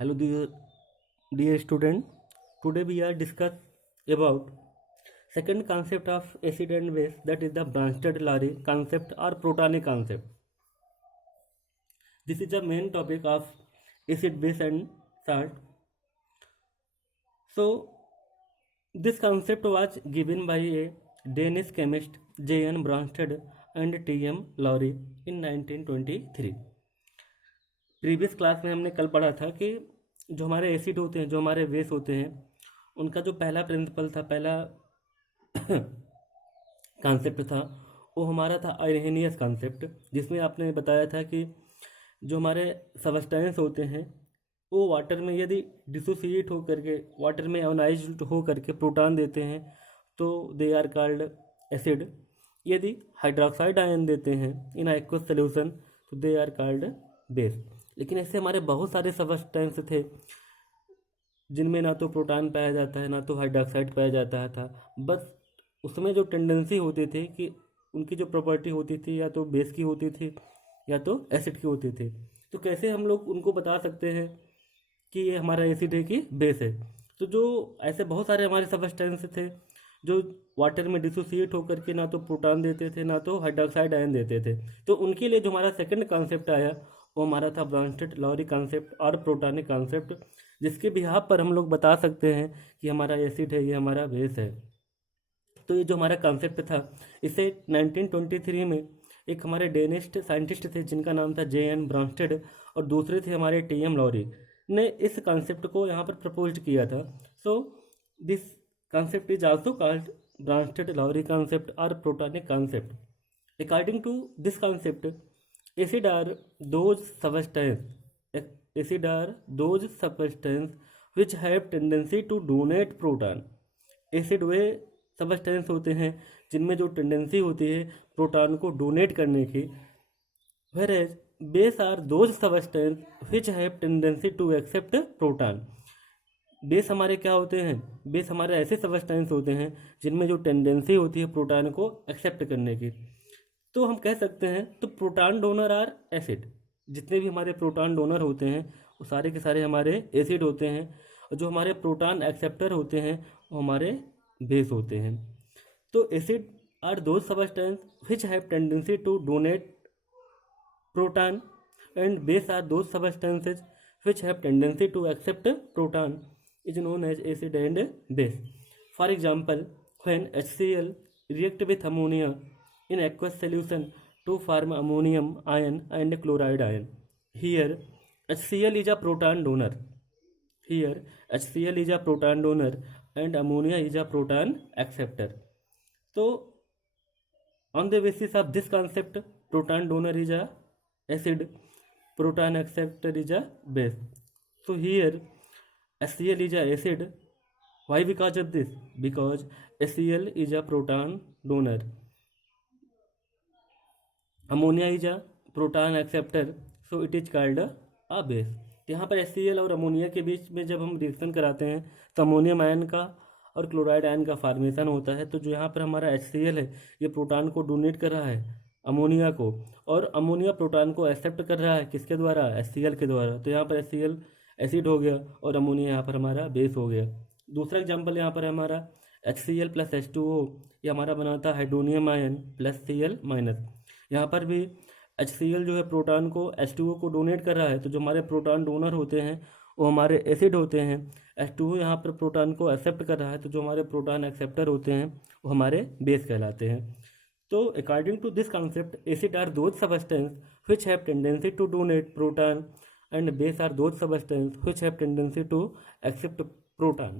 Hello, dear student. Today we are discuss about second concept of acid and base, that is the Bronsted-Lowry concept or Protonic concept. This is the main topic of acid, base and salt. So this concept was given by a Danish chemist J.N. Bronsted and T.M. Lowry in 1923. Previous class में हमने कल पढ़ा था कि जो हमारे acid होते हैं, जो हमारे बेस होते हैं, उनका जो पहला प्रिंसिपल था, पहला कॉन्सेप्ट था, वो हमारा था आर्हेनियस कॉन्सेप्ट, जिसमें आपने बताया था कि जो हमारे सब्सटेंस होते हैं वो वाटर में यदि डिसोसिएट हो करके, वाटर में आयोनाइज्ड हो करके प्रोटॉन देते हैं तो दे आर कॉल्ड एसिड। यदि हाइड्रोक्साइड आयन देते हैं इन एक्वस सोल्यूशन तो दे आर कॉल्ड बेस। लेकिन ऐसे हमारे बहुत सारे सब्सटेंस थे जिनमें ना तो प्रोटॉन पाया जाता है, ना तो हाइड्रोक्साइड पाया जाता था। बस उसमें जो टेंडेंसी होती थी कि उनकी जो प्रॉपर्टी होती थी या तो बेस की होती थी या तो एसिड की होती थी। तो कैसे हम लोग उनको बता सकते हैं कि ये हमारा एसिड है कि बेस है? तो जो ऐसे बहुत सारे हमारे सब्सटेंस थे जो वाटर में डिसोसिएट होकर के ना तो प्रोटॉन देते थे ना तो हाइड्रोक्साइड आयन देते थे, तो उनके लिए जो हमारा सेकंड कॉन्सेप्ट आया वो हमारा था ब्रॉन्स्टेड-लॉरी कॉन्सेप्ट और प्रोटॉनिक कॉन्सेप्ट, जिसके बिहाफ पर हम लोग बता सकते हैं कि हमारा एसिड है, ये हमारा बेस है। तो ये जो हमारा कॉन्सेप्ट था, इसे 1923 में एक हमारे डेनिश साइंटिस्ट थे जिनका नाम था J.N. ब्रॉन्स्टेड और दूसरे थे हमारे T.M. लॉरी ने इस कॉन्सेप्ट को यहाँ पर प्रपोज किया था। So this concept is also called Bronsted-Lowry concept or Protonic concept. According to this concept, acid are those substance which have tendency to donate proton. Acid way substance होते हैं जिनमें जो टेंडेंसी होती है प्रोटॉन को donate करने की, whereas base are those substance which have tendency to accept proton. Base हमारे क्या होते हैं? बेस हमारे ऐसे सबस्टेंस होते हैं जिनमें जो टेंडेंसी होती है प्रोटॉन को एक्सेप्ट करने की। तो हम कह सकते हैं तो प्रोटॉन डोनर आर एसिड। जितने भी हमारे प्रोटॉन डोनर होते हैं वो सारे के सारे हमारे एसिड होते हैं, और जो हमारे प्रोटॉन एक्सेप्टर होते हैं वो हमारे बेस होते हैं। तो acid are those substance which have tendency to donate proton and base are those substances which have tendency to accept proton is known as acid and base. For example, when HCl react with ammonia in aqueous solution to form ammonium ion and chloride ion. Here HCl is a proton donor. Here HCl is a proton donor and ammonia is a proton acceptor. So on the basis of this concept, proton donor is a acid, proton acceptor is a base. So here HCl is a acid. Why? Because of this. Because HCl is a proton donor. Ammonia is a proton acceptor. So it is called a base. तो यहाँ पर HCl और ammonia के बीच में जब हम reaction कराते हैं तो अमोनियम आयन का और क्लोराइड आयन का फॉर्मेशन होता है। तो जो यहाँ पर हमारा HCl है ये प्रोटॉन को डोनेट कर रहा है अमोनिया को, और अमोनिया प्रोटॉन को एक्सेप्ट कर रहा है किसके द्वारा? HCl के द्वारा। तो यहाँ पर HCl एसिड हो गया और अमोनिया यहाँ पर हमारा बेस हो गया। दूसरा एग्जांपल यहाँ पर हमारा HCl प्लस H2O, ये हमारा बनाता है hydronium ion plus Cl minus. यहाँ पर भी HCl जो है प्रोटॉन को H2O को डोनेट कर रहा है, तो जो हमारे प्रोटॉन डोनर होते हैं वो हमारे एसिड होते हैं। H2O यहाँ पर प्रोटॉन को एक्सेप्ट कर रहा है, तो जो हमारे प्रोटॉन एक्सेप्टर होते हैं वो हमारे बेस कहलाते हैं। तो according to this concept, acid are those substance which have tendency to donate proton and base are those substances which have tendency to accept proton.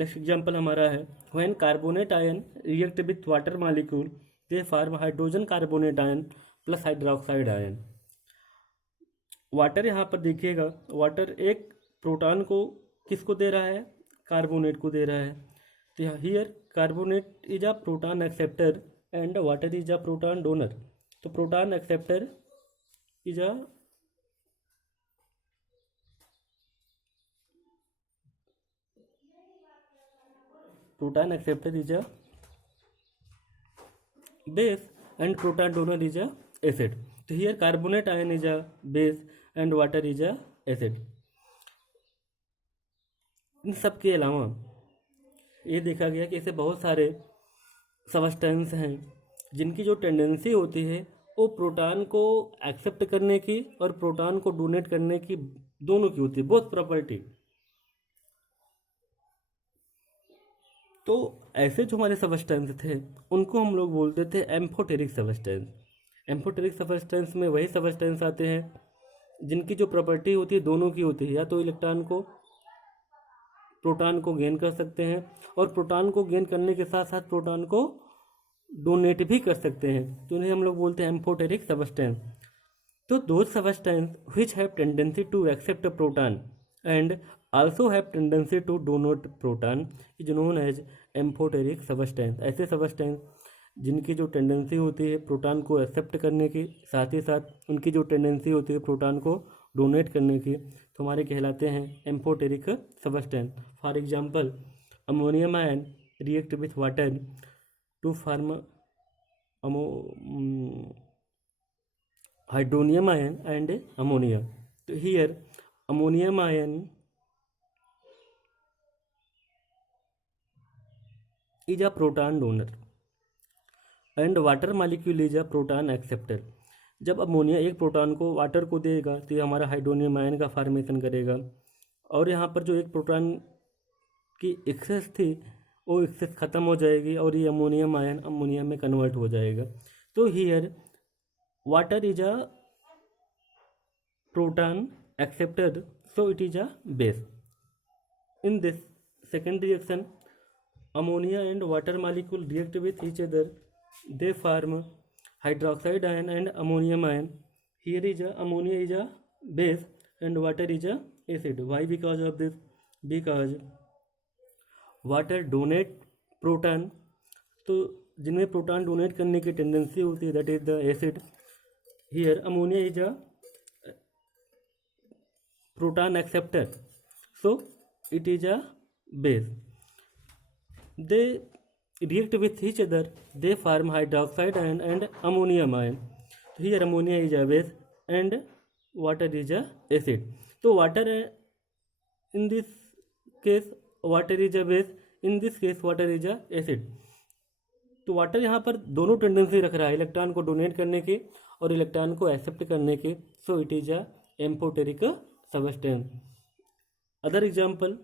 Next example हमारा है when carbonate ion react with water molecule they form hydrogen carbonate ion plus hydroxide ion. Water यहाँ पर देखिएगा, water एक proton को किसको दे रहा है? कार्बोनेट को दे रहा है। तो here carbonate is a proton acceptor and water is a proton donor. तो proton acceptor is a proton acceptor is a base and proton donor is a acid. So here carbonate ion is a base and water is a acid. इन सब के अलावा ये देखा गया कि ऐसे बहुत सारे सबस्टेंस हैं जिनकी जो टेंडेंसी होती है वो प्रोटॉन को एक्सेप्ट करने की और प्रोटॉन को डोनेट करने की दोनों की होती है, बोथ प्रॉपर्टी। तो ऐसे जो हमारे सबस्टेंस थे उनको हम लोग बोलते थे एम्फोटेरिक सबस्टेंस। एम्फोटेरिक सबस्टेंस में वही सबस्टेंस आते हैं जिनकी जो प्रॉपर्टी होती है दोनों की होती है, या तो इलेक्ट्रॉन को प्रोटॉन को गेन कर सकते हैं और प्रोटॉन को गेन करने के साथ साथ प्रोटॉन को डोनेट भी कर सकते हैं, तो उन्हें हम लोग बोलते हैं एम्फोटेरिक सबस्टेंस। तो those substance which have tendency to accept a proton and also have tendency to donate proton is known as amphoteric substance. ऐसे सबस्टेंस जिनकी जो टेंडेंसी होती है प्रोटॉन को एक्सेप्ट करने की, साथ ही साथ उनकी जो टेंडेंसी होती है प्रोटॉन को डोनेट करने की, तो हमारे कहलाते हैं amphoteric substance. For example ammonium ion react with water to form hydronium ion and ammonia. तो here ammonium ion is a proton donor and water molecule is a proton acceptor। जब ammonia एक proton को water को देगा तो ये हमारा hydronium ion का फॉर्मेशन करेगा, और यहाँ पर जो एक प्रोटॉन की एक्सेस थी वो एक्सेस ख़त्म हो जाएगी और ये अमोनियम आयन अमोनिया में कन्वर्ट हो जाएगा। तो here water is a proton acceptor, so it is a base. In this second reaction ammonia and water molecule react with each other, they form hydroxide ion and ammonium ion। Here is a ammonia is a base and water is a acid। Why? Because of this, because water donate proton, तो जिनमें proton donate करने की tendency होती है that is the acid. Here ammonia is a proton acceptor, so it is a base. They react with each other, they form hydroxide ion and ammonium ion। So here ammonia is a base and water is a acid। तो water in this case water is a base, in this case water is a acid। तो water यहाँ पर दोनों tendency रख रहा है, electron को donate करने की और इलेक्ट्रॉन को एक्सेप्ट करने की, so it is a amphoteric substance. Other example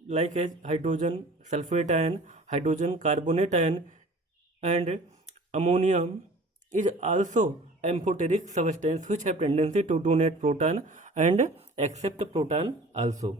like as hydrogen sulfate ion, hydrogen carbonate ion and ammonium is also amphoteric substance which have tendency to donate proton and accept proton also।